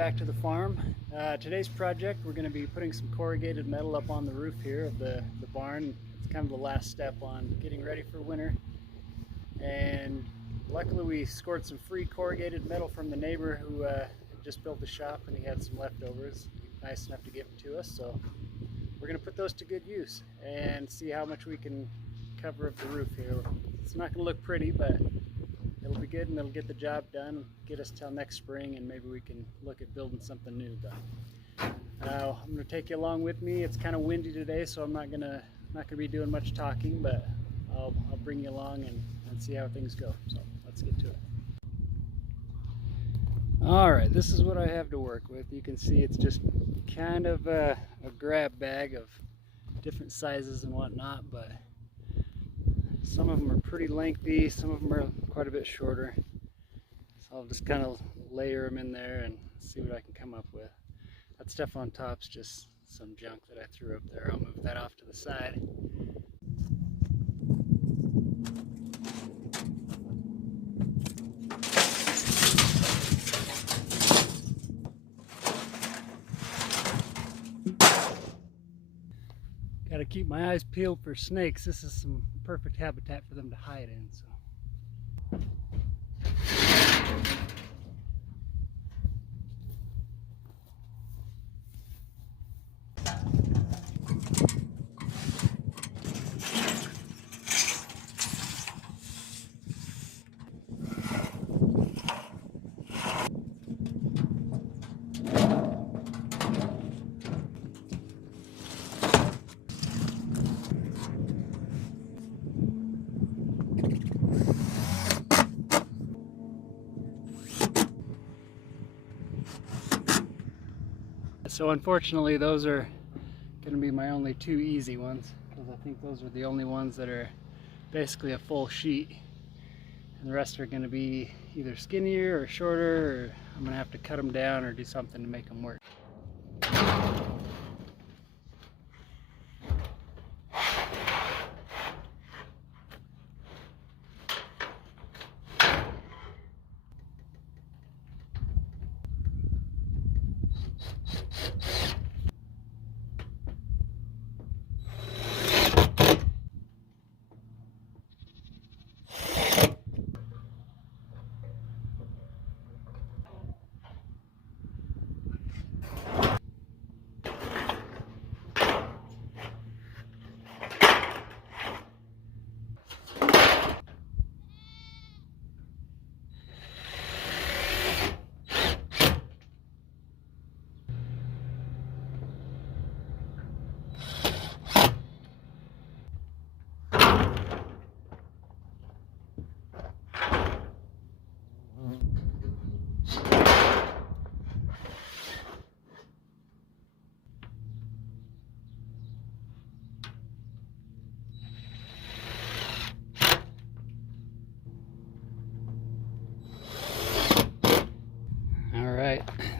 back to the farm. Today's project, we're going to be putting some corrugated metal up on the roof here of the barn. It's kind of the last step on getting ready for winter. And luckily we scored some free corrugated metal from the neighbor who had just built a shop, and he had some leftovers. Nice enough to give them to us, so we're going to put those to good use and see how much we can cover up the roof here. It's not going to look pretty, but it'll be good and it'll get the job done, get us till next spring, and maybe we can look at building something new. But I'm going to take you along with me. It's kind of windy today, so I'm not gonna be doing much talking, but I'll bring you along and see how things go. So let's get to it. Alright, this is what I have to work with. You can see it's just kind of a grab bag of different sizes and whatnot, but some of them are pretty lengthy, some of them are quite a bit shorter. So I'll just kind of layer them in there and see what I can come up with. That stuff on top's just some junk that I threw up there. I'll move that off to the side. Gotta keep my eyes peeled for snakes. This is some perfect habitat for them to hide in. So. So unfortunately those are going to be my only two easy ones, because I think those are the only ones that are basically a full sheet, and the rest are going to be either skinnier or shorter, or I'm going to have to cut them down or do something to make them work.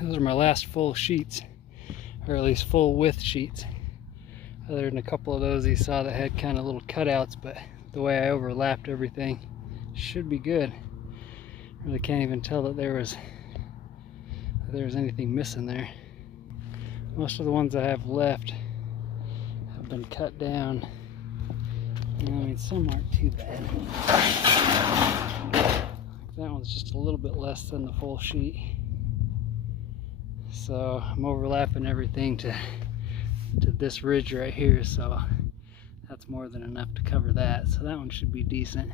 Those are my last full sheets, or at least full width sheets. Other than a couple of those you saw that had kind of little cutouts, but the way I overlapped everything should be good. Really can't even tell that there was anything missing there. Most of the ones I have left have been cut down. I mean, some aren't too bad. That one's just a little bit less than the full sheet. So I'm overlapping everything to this ridge right here, so that's more than enough to cover that. So that one should be decent.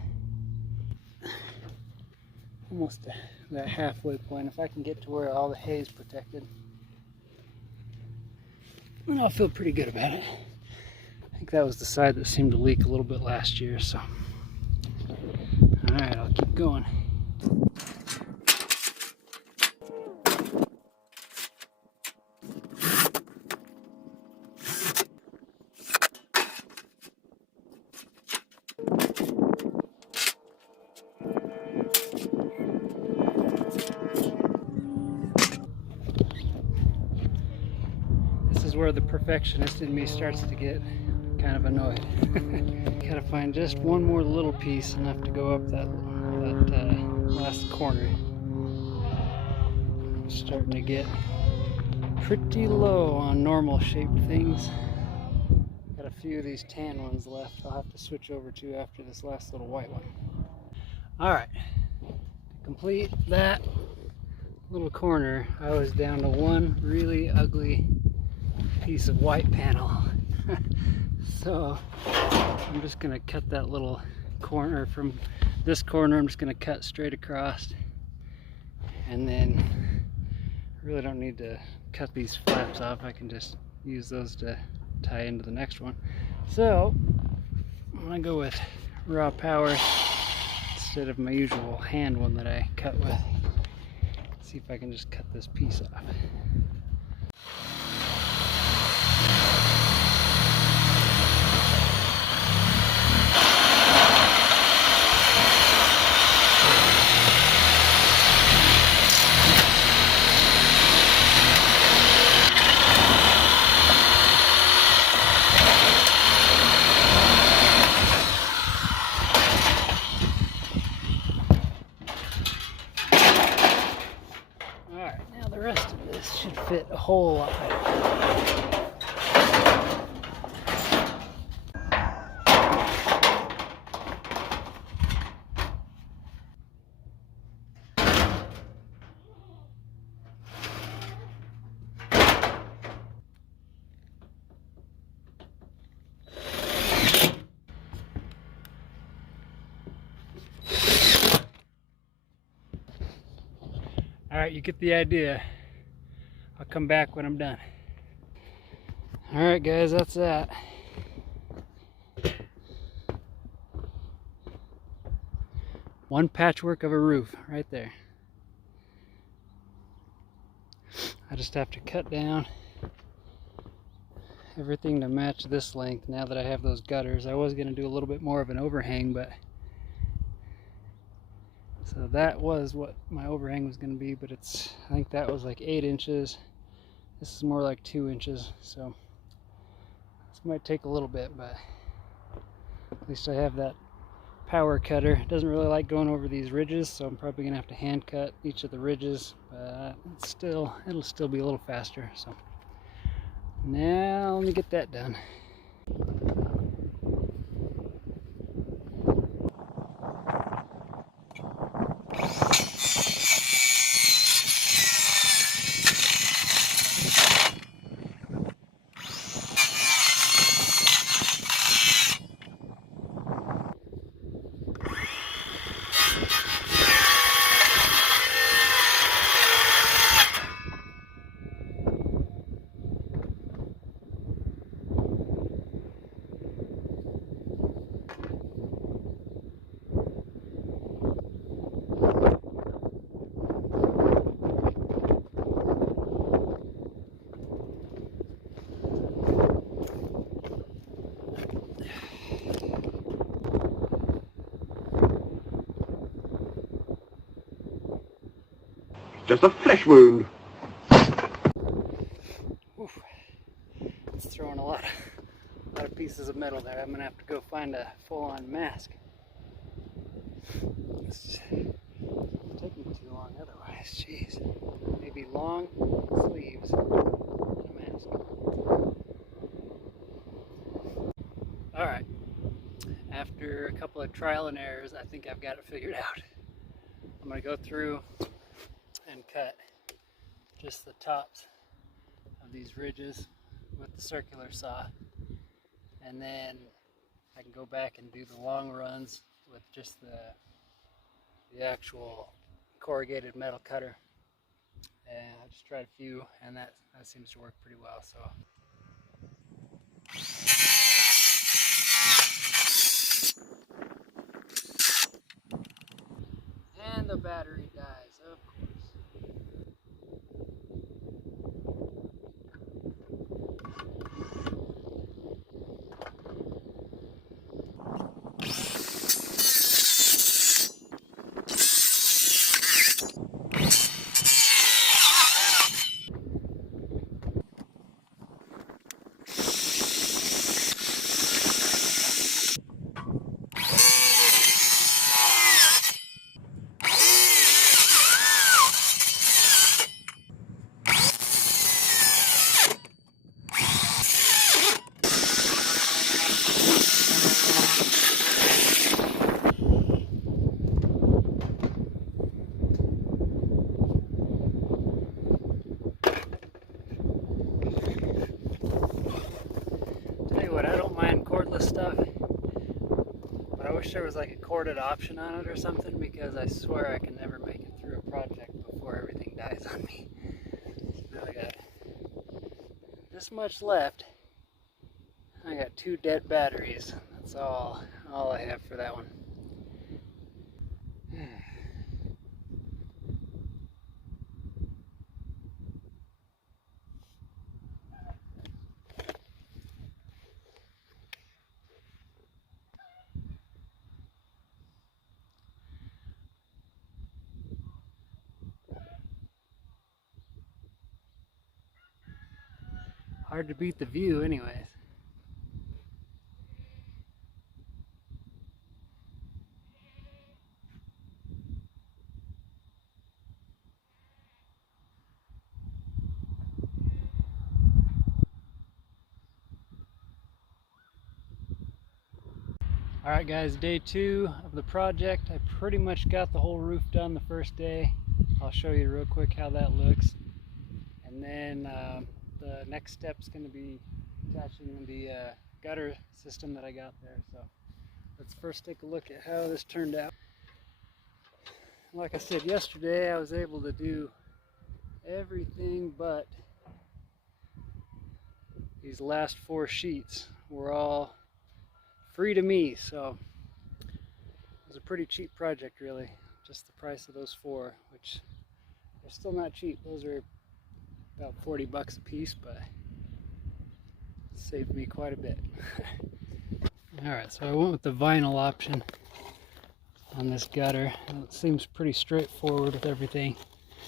Almost that halfway point. If I can get to where all the hay is protected, then I'll feel pretty good about it. I think that was the side that seemed to leak a little bit last year, so. Alright, I'll keep going. Where the perfectionist in me starts to get kind of annoyed. Gotta find just one more little piece, enough to go up that last corner. I'm starting to get pretty low on normal shaped things. Got a few of these tan ones left I'll have to switch over to after this last little white one. Alright, to complete that little corner, I was down to one really ugly piece of white panel. So I'm just going to cut that little corner from this corner. I'm just going to cut straight across, and then I really don't need to cut these flaps off. I can just use those to tie into the next one. So I'm going to go with raw power instead of my usual hand one that I cut with. Let's see if I can just cut this piece off. Alright, now the rest of this should fit a whole lot better. Alright, you get the idea. I'll come back when I'm done. Alright guys, that's that. One patchwork of a roof right there. I just have to cut down everything to match this length now that I have those gutters. I was going to do a little bit more of an overhang, but so that was what my overhang was going to be, but I think that was like 8 inches. This is more like 2 inches, so this might take a little bit, but at least I have that power cutter. It doesn't really like going over these ridges, so I'm probably going to have to hand cut each of the ridges, but it'll still be a little faster. So now let me get that done. Just a flesh wound. Oof. It's throwing a lot of pieces of metal there. I'm gonna have to go find a full-on mask. It's taking too long otherwise. Jeez. Maybe long sleeves and a mask. Alright. After a couple of trial and errors, I think I've got it figured out. I'm gonna go through and cut just the tops of these ridges with the circular saw, and then I can go back and do the long runs with just the actual corrugated metal cutter. And I just tried a few, and that seems to work pretty well. So and the battery dies, of course. this stuff. But I wish there was like a corded option on it or something, because I swear I can never make it through a project before everything dies on me. Now I got this much left. I got 2 dead batteries. That's all I have for that one. Hard to beat the view anyways. Alright guys, day 2 of the project. I pretty much got the whole roof done the first day. I'll show you real quick how that looks. And then the next step is going to be attaching the gutter system that I got there. So let's first take a look at how this turned out. Like I said yesterday, I was able to do everything but these last 4 sheets were all free to me, so it was a pretty cheap project really. Just the price of those 4, which are still not cheap. Those are about 40 bucks a piece, but it saved me quite a bit. Alright, so I went with the vinyl option on this gutter. It seems pretty straightforward with everything.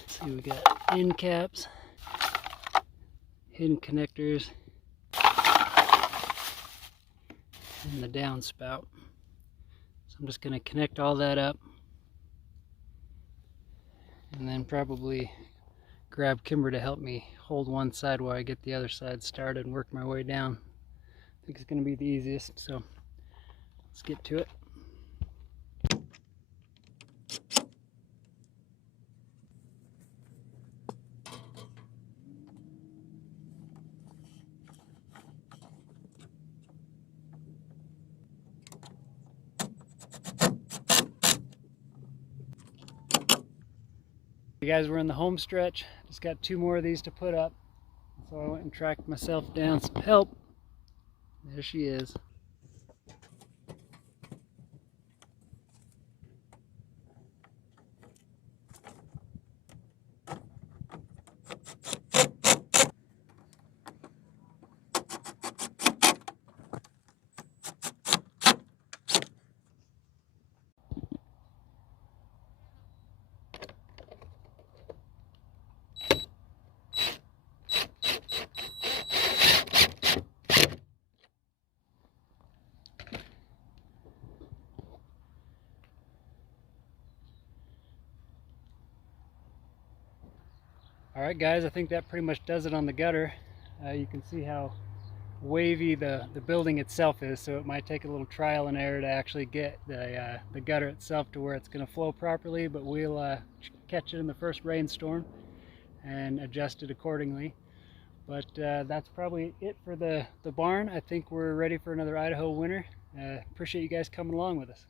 Let's see, we got end caps, hidden connectors, and the downspout. So I'm just going to connect all that up and then probably grab Kimber to help me hold one side while I get the other side started and work my way down. I think it's going to be the easiest, so let's get to it. You guys, we're in the home stretch. Just got 2 more of these to put up. So I went and tracked myself down some help. There she is. Alright guys, I think that pretty much does it on the gutter. You can see how wavy the building itself is, so it might take a little trial and error to actually get the gutter itself to where it's going to flow properly, but we'll catch it in the first rainstorm and adjust it accordingly. But that's probably it for the barn. I think we're ready for another Idaho winter. Appreciate you guys coming along with us.